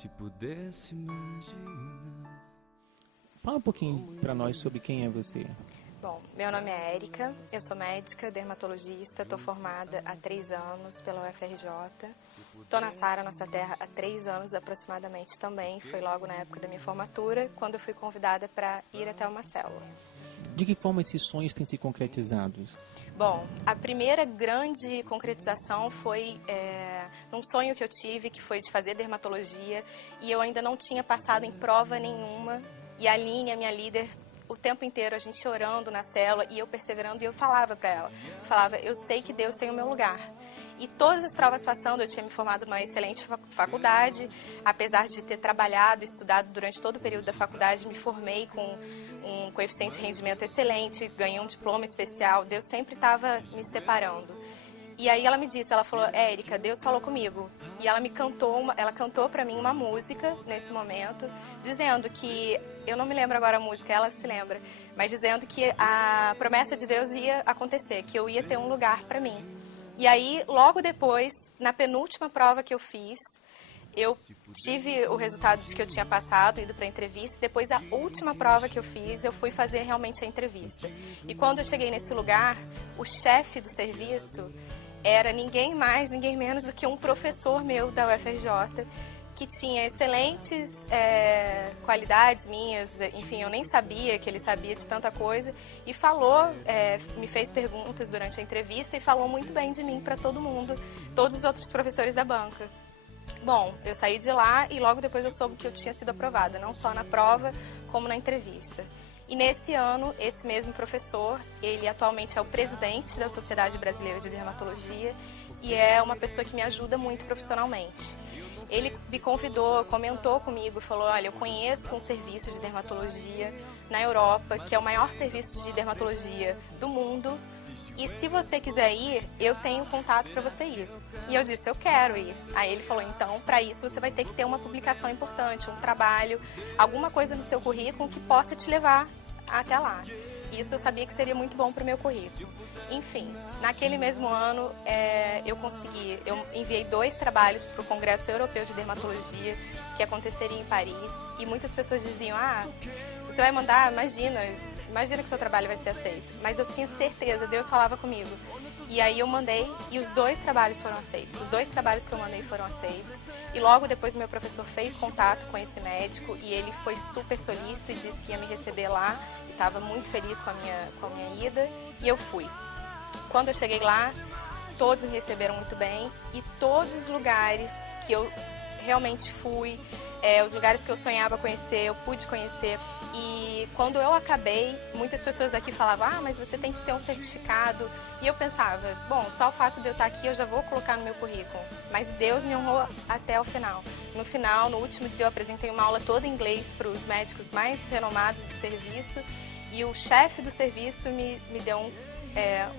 Se pudesse imaginar. Fala um pouquinho para nós sobre quem é você. Bom, meu nome é Érica, eu sou médica, dermatologista, estou formada há 3 anos pela UFRJ. Estou na Sara Nossa Terra há 3 anos aproximadamente também, foi logo na época da minha formatura, quando eu fui convidada para ir até uma célula. De que forma esses sonhos têm se concretizado? Bom, a primeira grande concretização foi num sonho que eu tive, que foi de fazer dermatologia, e eu ainda não tinha passado em prova nenhuma, e a Aline, a minha líder, o tempo inteiro a gente orando na célula e eu perseverando, e eu falava para ela, eu sei que Deus tem o meu lugar. E todas as provas passando, eu tinha me formado numa excelente faculdade, apesar de ter trabalhado, estudado durante todo o período da faculdade, me formei com um coeficiente de rendimento excelente, ganhei um diploma especial, Deus sempre estava me separando. E aí ela me disse, ela falou, Érica, Deus falou comigo. E ela ela cantou para mim uma música nesse momento, dizendo que, eu não me lembro agora a música, ela se lembra, mas dizendo que a promessa de Deus ia acontecer, que eu ia ter um lugar para mim. E aí, logo depois, na penúltima prova que eu fiz, eu tive o resultado de que eu tinha passado, ido para a entrevista, e depois a última prova que eu fiz, eu fui fazer realmente a entrevista. E quando eu cheguei nesse lugar, o chefe do serviço era ninguém mais, ninguém menos do que um professor meu da UFRJ, que tinha excelentes qualidades minhas, enfim, eu nem sabia que ele sabia de tanta coisa, e falou, me fez perguntas durante a entrevista e falou muito bem de mim para todo mundo, todos os outros professores da banca. Bom, eu saí de lá e logo depois eu soube que eu tinha sido aprovada, não só na prova, como na entrevista. E nesse ano, esse mesmo professor, ele atualmente é o presidente da Sociedade Brasileira de Dermatologia e é uma pessoa que me ajuda muito profissionalmente. Ele me convidou, comentou comigo, falou, olha, eu conheço um serviço de dermatologia na Europa, que é o maior serviço de dermatologia do mundo, e se você quiser ir, eu tenho contato para você ir. E eu disse, eu quero ir. Aí ele falou, então, para isso você vai ter que ter uma publicação importante, um trabalho, alguma coisa no seu currículo que possa te levar até lá. Isso eu sabia que seria muito bom para o meu currículo. Enfim, naquele mesmo ano eu enviei 2 trabalhos para o Congresso Europeu de Dermatologia, que aconteceria em Paris, e muitas pessoas diziam, você vai mandar, imagina que seu trabalho vai ser aceito. Mas eu tinha certeza, Deus falava comigo. E aí eu mandei e os 2 trabalhos foram aceitos. Os 2 trabalhos que eu mandei foram aceitos. E logo depois o meu professor fez contato com esse médico e ele foi super solícito e disse que ia me receber lá. E estava muito feliz com a minha ida e eu fui. Quando eu cheguei lá, todos me receberam muito bem e todos os lugares que eu realmente fui, os lugares que eu sonhava conhecer, eu pude conhecer. E quando eu acabei, muitas pessoas aqui falavam, mas você tem que ter um certificado. E eu pensava, bom, só o fato de eu estar aqui eu já vou colocar no meu currículo. Mas Deus me honrou até o final. No final, no último dia, eu apresentei uma aula toda em inglês para os médicos mais renomados do serviço. E o chefe do serviço me deu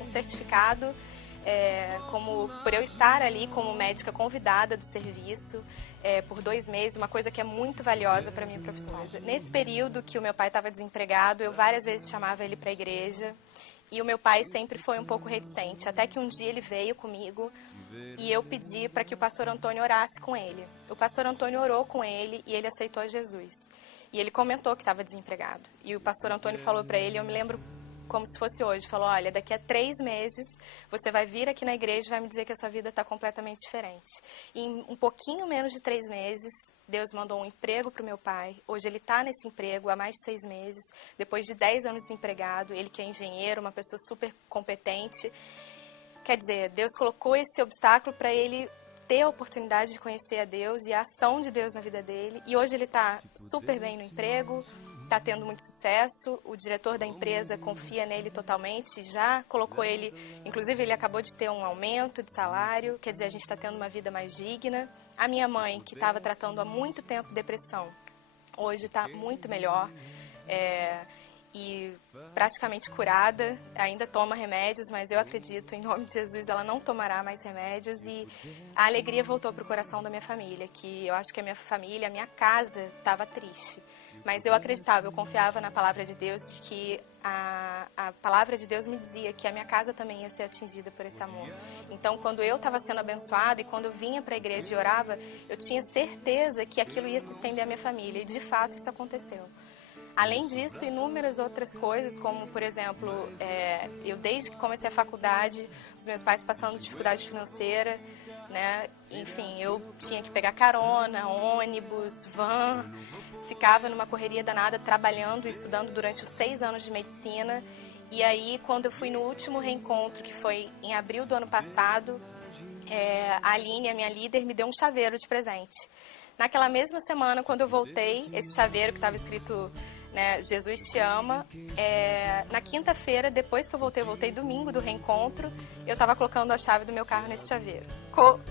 um certificado, por eu estar ali como médica convidada do serviço por 2 meses, uma coisa que é muito valiosa para a minha profissão. Nesse período que o meu pai estava desempregado, eu várias vezes chamava ele para a igreja e o meu pai sempre foi um pouco reticente, até que um dia ele veio comigo e eu pedi para que o pastor Antônio orasse com ele. O pastor Antônio orou com ele e ele aceitou a Jesus. E ele comentou que estava desempregado. E o pastor Antônio falou para ele, eu me lembro como se fosse hoje, falou, olha, daqui a 3 meses você vai vir aqui na igreja e vai me dizer que a sua vida está completamente diferente. E em um pouquinho menos de 3 meses, Deus mandou um emprego para o meu pai. Hoje ele está nesse emprego há mais de 6 meses, depois de 10 anos desempregado, ele que é engenheiro, uma pessoa super competente. Quer dizer, Deus colocou esse obstáculo para ele ter a oportunidade de conhecer a Deus e a ação de Deus na vida dele. E hoje ele está super bem no emprego, está tendo muito sucesso, o diretor da empresa confia nele totalmente, já colocou ele, inclusive ele acabou de ter um aumento de salário, quer dizer, a gente está tendo uma vida mais digna. A minha mãe, que estava tratando há muito tempo depressão, hoje está muito melhor e praticamente curada, ainda toma remédios, mas eu acredito, em nome de Jesus, ela não tomará mais remédios e a alegria voltou para o coração da minha família, que eu acho que a minha família, a minha casa estava triste. Mas eu acreditava, eu confiava na palavra de Deus, de que a palavra de Deus me dizia que a minha casa também ia ser atingida por esse amor. Então, quando eu estava sendo abençoada e quando eu vinha para a igreja e orava, eu tinha certeza que aquilo ia se estender à minha família. E, de fato, isso aconteceu. Além disso, inúmeras outras coisas, como, por exemplo, eu desde que comecei a faculdade, os meus pais passando dificuldade financeira, né? Enfim, eu tinha que pegar carona, ônibus, van, ficava numa correria danada trabalhando e estudando durante os 6 anos de medicina. E aí, quando eu fui no último reencontro, que foi em abril do ano passado, a Aline, a minha líder, me deu um chaveiro de presente. Naquela mesma semana, quando eu voltei, esse chaveiro que estava escrito, né, Jesus te ama, na quinta-feira, depois que eu voltei domingo do reencontro, eu estava colocando a chave do meu carro nesse chaveiro,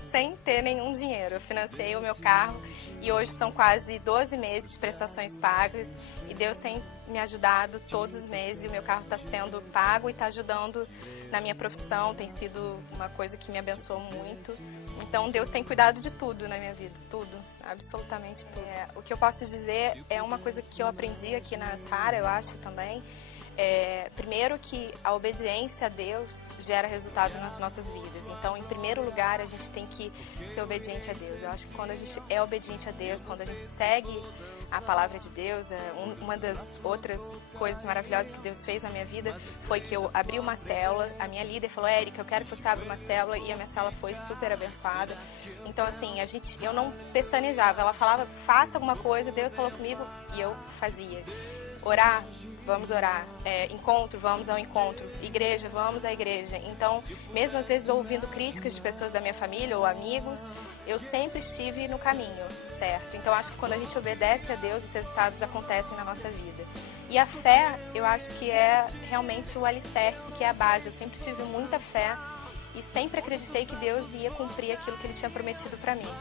sem ter nenhum dinheiro. Eu financei o meu carro e hoje são quase 12 meses de prestações pagas e Deus tem me ajudado todos os meses e o meu carro está sendo pago e está ajudando na minha profissão, tem sido uma coisa que me abençoou muito. Então Deus tem cuidado de tudo na minha vida, tudo, absolutamente tudo. O que eu posso dizer é uma coisa que eu aprendi aqui na Sara, eu acho também. Primeiro que a obediência a Deus gera resultados nas nossas vidas. Então, em primeiro lugar, a gente tem que ser obediente a Deus. Eu acho que quando a gente é obediente a Deus, quando a gente segue a palavra de Deus, uma das outras coisas maravilhosas que Deus fez na minha vida foi que eu abri uma célula. A minha líder falou: Érica, eu quero que você abra uma célula, e a minha célula foi super abençoada. Então, assim, eu não pestanejava. Ela falava, faça alguma coisa, Deus falou comigo e eu fazia. Orar, vamos orar. Encontro, vamos ao encontro. Igreja, vamos à igreja. Então, mesmo às vezes ouvindo críticas de pessoas da minha família ou amigos, eu sempre estive no caminho certo. Então, acho que quando a gente obedece a Deus, os resultados acontecem na nossa vida. E a fé, eu acho que é realmente o alicerce, que é a base. Eu sempre tive muita fé e sempre acreditei que Deus ia cumprir aquilo que Ele tinha prometido para mim.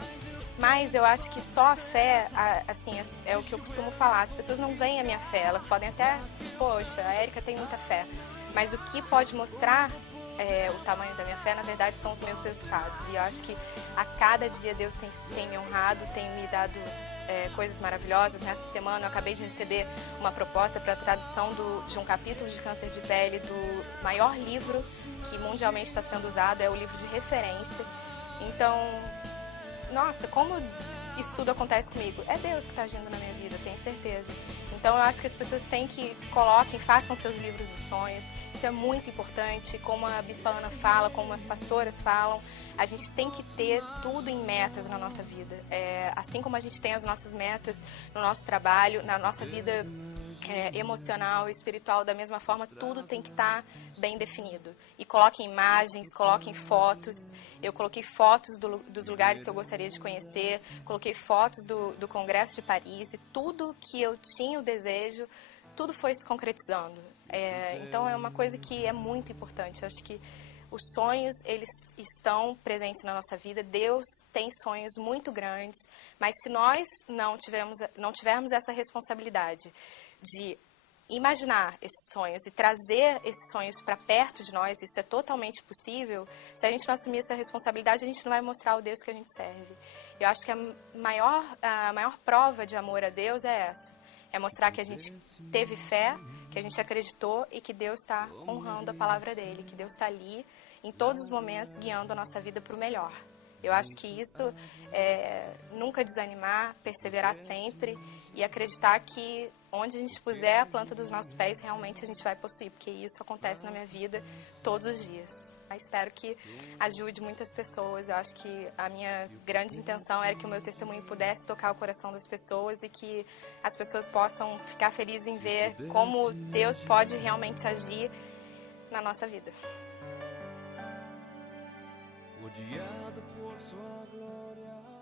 Mas eu acho que só a fé, assim, é o que eu costumo falar. As pessoas não veem a minha fé, elas podem até, poxa, a Érica tem muita fé. Mas o que pode mostrar o tamanho da minha fé, na verdade, são os meus resultados. E eu acho que a cada dia Deus tem me honrado, tem me dado coisas maravilhosas. Nessa semana eu acabei de receber uma proposta para a tradução de um capítulo de câncer de pele do maior livro que mundialmente está sendo usado, é o livro de referência. Então, nossa, como isso tudo acontece comigo? É Deus que está agindo na minha vida, tenho certeza. Então eu acho que as pessoas têm que façam seus livros de sonhos. Isso é muito importante, como a Bispa Ana fala, como as pastoras falam. A gente tem que ter tudo em metas na nossa vida. Assim como a gente tem as nossas metas no nosso trabalho, na nossa vida emocional e espiritual, da mesma forma, tudo tem que estar bem definido. E coloquem imagens, coloquem fotos. Eu coloquei fotos dos lugares que eu gostaria de conhecer, coloquei fotos do Congresso de Paris, e tudo que eu tinha o desejo, tudo foi se concretizando. Então é uma coisa que é muito importante. Eu acho que os sonhos, eles estão presentes na nossa vida. Deus tem sonhos muito grandes, mas se nós não tivermos essa responsabilidade de imaginar esses sonhos e trazer esses sonhos para perto de nós, isso é totalmente possível. Se a gente não assumir essa responsabilidade, a gente não vai mostrar o Deus que a gente serve. Eu acho que a maior prova de amor a Deus é essa. É mostrar que a gente teve fé, que a gente acreditou e que Deus está honrando a palavra dele, que Deus está ali em todos os momentos guiando a nossa vida para o melhor. Eu acho que isso nunca desanimar, perseverar sempre e acreditar que onde a gente puser a planta dos nossos pés, realmente a gente vai possuir, porque isso acontece na minha vida todos os dias. Mas espero que ajude muitas pessoas. Eu acho que a minha grande intenção era que o meu testemunho pudesse tocar o coração das pessoas e que as pessoas possam ficar felizes em ver como Deus pode realmente agir na nossa vida. Odiado por sua glória.